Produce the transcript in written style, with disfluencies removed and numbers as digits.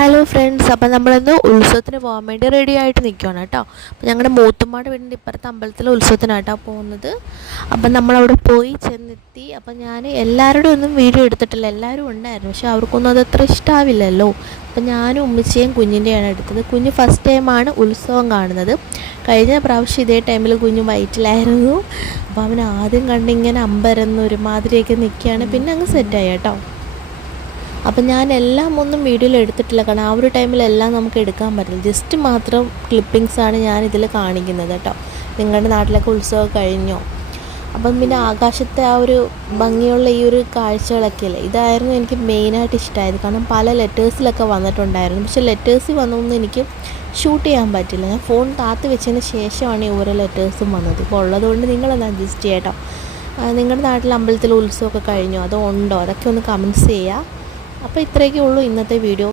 Hello friends, അപ്പം നമ്മളിന്ന് ഉത്സവത്തിന് പോകാൻ വേണ്ടി റെഡി ആയിട്ട് നിൽക്കുകയാണ് കേട്ടോ. അപ്പോൾ ഞങ്ങളുടെ മൂത്തുമ്മാടെ വീടിൻ്റെ ഇപ്പുറത്തെ അമ്പലത്തിലെ ഉത്സവത്തിനായിട്ടോ പോകുന്നത്. അപ്പം നമ്മളവിടെ പോയി ചെന്നെത്തി. അപ്പം ഞാൻ എല്ലാവരുടെയും ഒന്നും വീഡിയോ എടുത്തിട്ടില്ല, എല്ലാവരും ഉണ്ടായിരുന്നു, പക്ഷേ അവർക്കൊന്നും അത് അത്ര ഇഷ്ടമാവില്ലല്ലോ. അപ്പം ഞാനും ഉമ്മച്ചിയും കുഞ്ഞിൻ്റെയാണ് എടുത്തത്. കുഞ്ഞ് ഫസ്റ്റ് ടൈമാണ് ഉത്സവം കാണുന്നത്. കഴിഞ്ഞ പ്രാവശ്യം ഇതേ ടൈമിൽ കുഞ്ഞ് വയറ്റിലായിരുന്നു. അപ്പോൾ അവൻ ആദ്യം കണ്ടിങ്ങനെ അമ്പരന്ന് ഒരുമാതിരിയൊക്കെ നിൽക്കുകയാണ്, പിന്നെ അങ്ങ് സെറ്റായി കേട്ടോ. അപ്പം ഞാൻ എല്ലാം ഒന്നും വീഡിയോയിൽ എടുത്തിട്ടില്ല, കാരണം ആ ഒരു ടൈമിലെല്ലാം നമുക്ക് എടുക്കാൻ പറ്റില്ല. ജസ്റ്റ് മാത്രം ക്ലിപ്പിങ്സാണ് ഞാനിതിൽ കാണിക്കുന്നത് കേട്ടോ. നിങ്ങളുടെ നാട്ടിലൊക്കെ ഉത്സവം കഴിഞ്ഞോ? അപ്പം പിന്നെ ആകാശത്തെ ആ ഒരു ഭംഗിയുള്ള ഈ ഒരു കാഴ്ചകളൊക്കെ അല്ലേ, ഇതായിരുന്നു എനിക്ക് മെയിനായിട്ട് ഇഷ്ടമായത്. കാരണം പല ലെറ്റേഴ്സിലൊക്കെ വന്നിട്ടുണ്ടായിരുന്നു, പക്ഷേ ലെറ്റേഴ്സിൽ വന്നൊന്നും എനിക്ക് ഷൂട്ട് ചെയ്യാൻ പറ്റില്ല. ഞാൻ ഫോൺ താത്ത് വെച്ചതിന് ശേഷമാണ് ഈ ഓരോ ലെറ്റേഴ്സും വന്നത്. ഇപ്പോൾ ഉള്ളതുകൊണ്ട് നിങ്ങളൊന്ന് അഡ്ജസ്റ്റ് ചെയ്യാം കേട്ടോ. നിങ്ങളുടെ നാട്ടിൽ അമ്പലത്തിൽ ഉത്സവമൊക്കെ കഴിഞ്ഞോ, അതോ ഉണ്ടോ? അതൊക്കെ ഒന്ന് കമൻറ്റ്സ് ചെയ്യുക. അപ്പോൾ ഇത്രയൊക്കെ ഉള്ളൂ ഇന്നത്തെ വീഡിയോ.